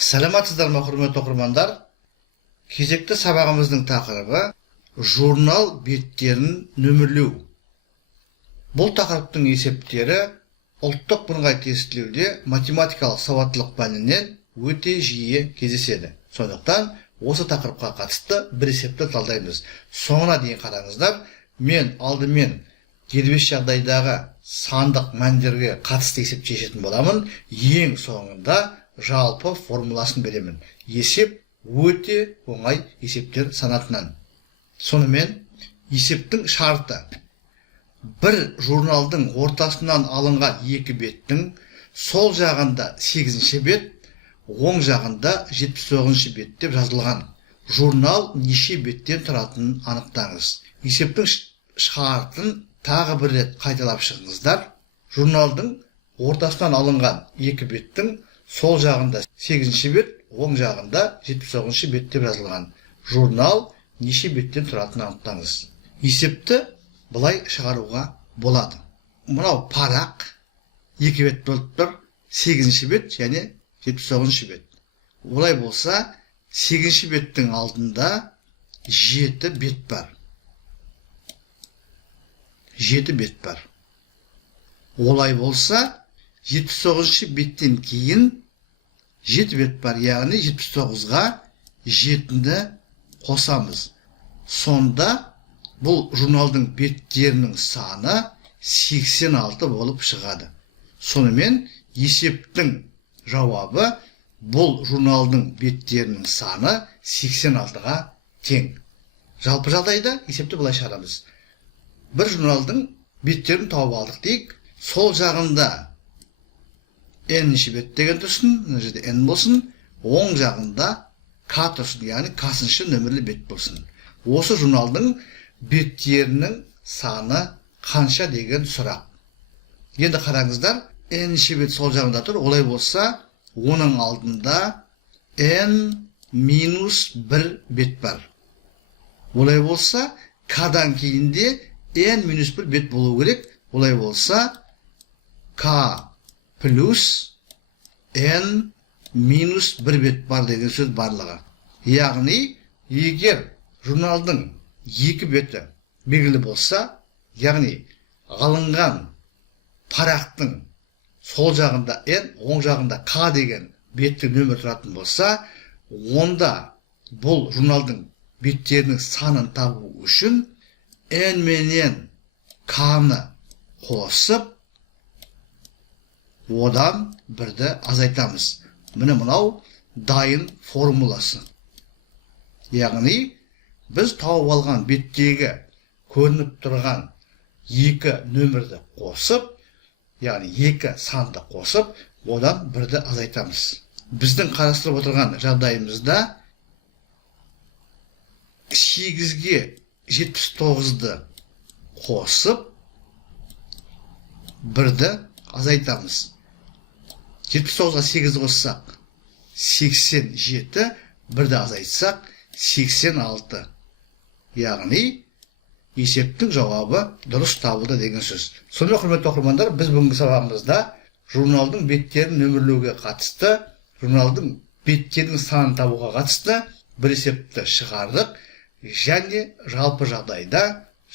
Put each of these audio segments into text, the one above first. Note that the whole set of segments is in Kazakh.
Саламатсыздар ма, құрметті оқырмандар? Кезекті сабағымыздың тақырыбы журнал беттерін нөмірлеу. Бұл тақырыптың есептері ұлттық бірыңғай тестілеуде математикалық сауаттылық пәнінен өте жиі кездеседі. Сондықтан осы тақырыпқа қатысты бір есепті талдаймыз. Соңына дейін қараңыздар. Мен алдымен дербес жағдайдағы сандық мәндерге қатысты есеп шешетін боламын. Ең соңында жалпы формуласын беремін. Есеп өте оңай есептер санатынан. Сонымен есептің шарты: бір журналдың ортасынан алынған екі беттің сол жағында 8-ші бет, оң жағында 79-ші бет деп жазылған журнал неше беттен тұратынын анықтаңыз. Есептің шартын тағы бір рет қайталап шығыңыздар. Журналдың ортасынан алынған екі беттің сол жағында 8-ші бет, оң жағында 79-ші бет деп жазылған журнал неше беттен тұратынын анықтаңыз. Есепті былай шығаруға болады. Мынау парақ екі бет болып тұр, 8-ші бет және 79-ші бет. Олай болса, 8-ші беттің алдында 7 бет бар. 7 бет бар. Олай болса, 79-ші беттен кейін 7 бет бар, яғни 79-ға 7-ні қосамыз. Сонда бұл журналдың беттерінің саны 86 болып шығады. Сонымен есептің жауабы бұл журналдың беттерінің саны 86-ға тең. Жалпы жағдайда есепті былай шығарамыз. Бір журналдың беттерін тауып алдық дейік. Сол жағында n-ші бет деген тұрсын, мына жерде n болсын, оң жағында k тұрсын, яғни k-ші нөмірлі бет болсын. Осы журналдың беттерінің саны қанша деген сұрақ. Енді қараңыздар, n-ші бет сол жағында тұр. Олай болса, оның алдында n-1 бет бар. Олай болса, k-дан кейінде n-1 бет болу керек. Олай болса, k плюс n-1 бет бар деген сөз барлығы. Яғни, егер журналдың екі беті белгілі болса, яғни алынған парақтың сол жағында n, оң жағында k деген беттің нөмір тұратын болса, онда бұл журналдың беттерінің санын табу үшін n менен k-ны қосып, одан бірді азайтамыз. Міне мынау дайын формуласы. Яғни, біз тауып алған беттегі көрініп тұрған екі нөмірді қосып, яғни екі санды қосып, одан бірді азайтамыз. Біздің қарастырып отырған жағдайымызда 8-ге 79-ді қосып, бірді азайтамыз. 79-ға 8-ді қоссақ 87, бірді азайтсақ 86. Яғни, есептің жауабы дұрыс табылды деген сөз. Сонымен, құрметті оқырмандар, біз бүгінгі сабағымызда журналдың беттерін нөмірлеуге қатысты, журналдың беттерінің санын табуға қатысты бір есепті шығардық, және жалпы жағдайда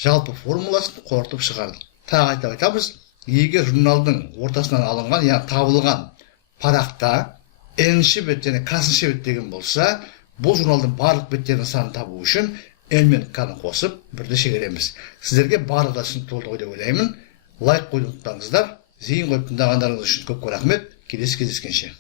жалпы формуласын қорытып шығардық. Тағы айтамыз, егер журналдың ортасынан алынған, яғни табылған парақта n-ші бет және k-ші бет деген болса, бұл журналдың барлық беттерінің санын табу үшін n мен k-ны қосып, бірді шегереміз. Сіздерге барлығы да түсінікті болды деп ойлаймын. Лайк қойды ұмытпаңыздар. Зейін қойып тыңдағандарыңыз үшін көп рахмет. Келесі кездескенше.